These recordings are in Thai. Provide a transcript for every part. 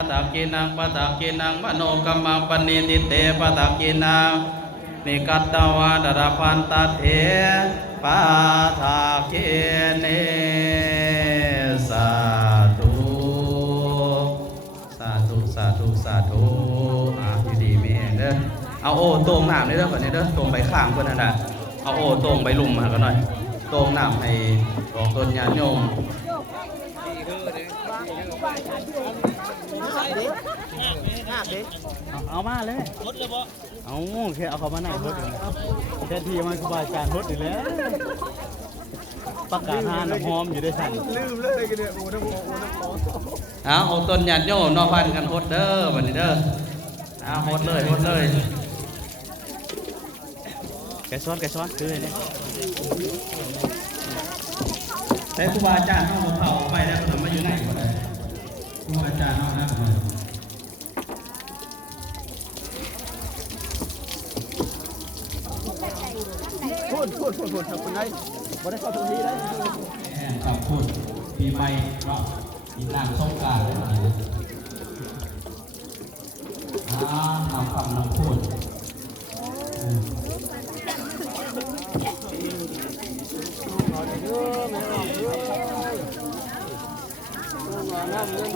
ปตักกินังปตักกินังมโนกัมมังปณิติเตปตักกินังนิกัตตวาดาพันตัเถปาทาเกเนสาธุสาธุสาธุสาธุดีๆมีเองเด้อเอาโอ้ตรงน้ำนี่เด้อแบบนี้เด้อตรงไปข้างเพื่อนนั่นแหละเอาโอ้ตรงไปลุ่มมากันหน่อยตรงน้ำให้ของต้นญาติโยมเอามาเลยรถเลยบ่เอาแค่เอาเขามาหน้ารถเลยแค่ทีมันคือบาการรถอยู่แล้วประกาศหาน้ำหอมอยู่ได้สั่นลืมเลยกันเนี่ยโอ้น้ำหอมเอาต้นหยาดโยนอพันกันฮดเด้อวันนี้เด้อเอาฮดเลยแกซ้อนคือเนี่ยแต่ครูบาอาจารย์เอาเผาไปแล้วมันมาอยู่ไหนก็ได้ครูบาอาจารย์เอานะพูดทำเป็นไงบ่ได้เข้าตรงนี้ได้ขอบคุณปีใหม่เนาะปีหน้าสงกรานต์เลยนำคำนำพูด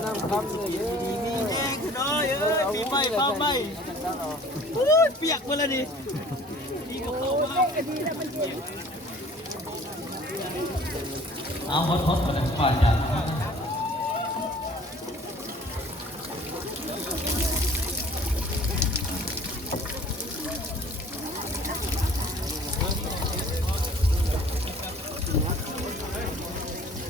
น้ำคำเลยมีแดงขึ้นน้อยปีใหม่ฟ้าใหม่เปียกหมดแล้วดิเอาฮดๆกันก่อนจ้ะ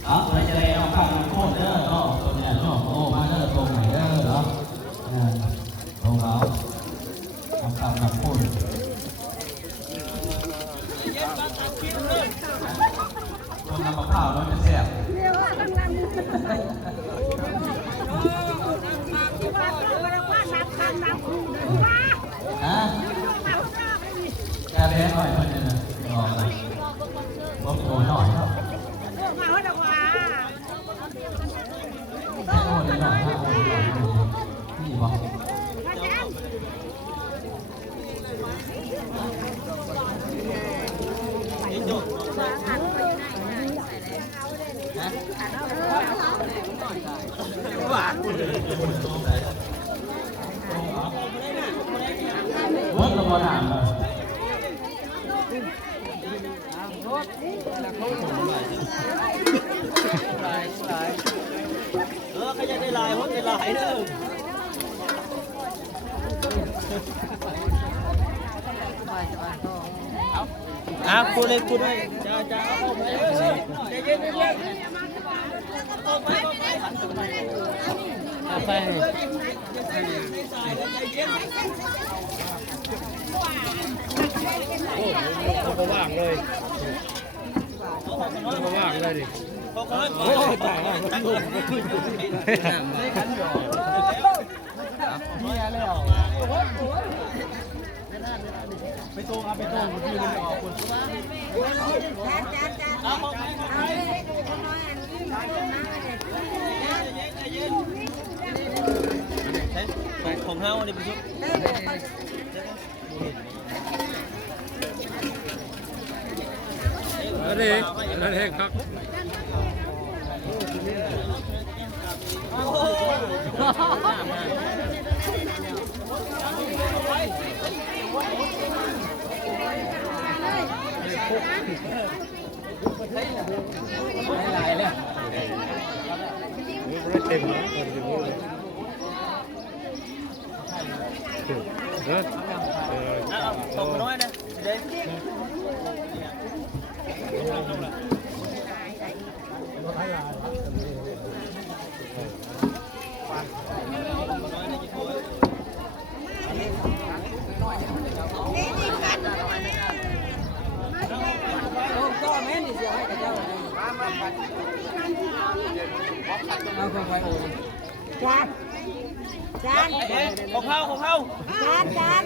เราจะได้เอาข้าวโพดเด้อเนาะตัวเนี่ยชอบโอ้มาเด้อตรงไหนเด้อเนาะตรงเราเอาข้าวโพดคนทำกับข้าวแล้วจะแซ่บจะเลี้ยงหน่อยเพื่อนนะรบโตหน่อยครับโอ้ได้หน่อยครับนี่บอกหวานวัดละวันอ่านเลยใครจะได้ลายวัดได้ลายเด้อพูดเลยจ้าเอาไปเย็นเอาไปเอาไปว่างเลยเอาไปว่างเลยดิโอ้ยตายแล้วได้ขันหยอกเมียแล้วไปตรงที่มันออกคนของเฮาเนี่ยไปชุบนั่นเองครับหลายเลยเต็มตรงน้อยนะเด็กจานของเขาจาน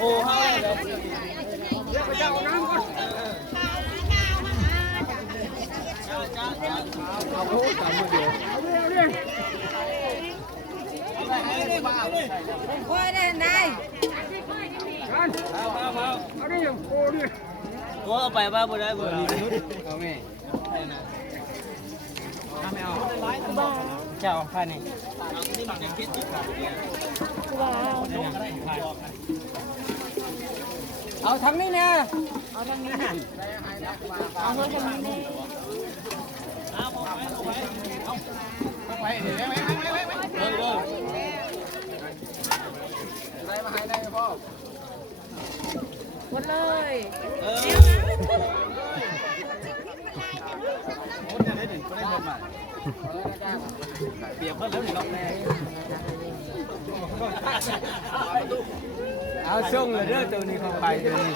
โอ้เฮาเดี๋ยวไปเจ้าน้ำก่อน จาน เอาคู่ตามมือเดียว โอ้ยได้ได้ ตัวเอาไปบ้าบ่ได้บ่ดีเอาแม่ไม่เอาเจ้าข้านี่เอาทั้งนี้เนี่ยเอาทั้งนี้เอาเท่านี้เอาไปเดี๋ยวได้มาให้ได้พ่อหมดเลยเปียกเพิ่นแล้วนี่น้องแม่เอาส่งเลยเด้อตัวนี้เข้าไปตัวนี้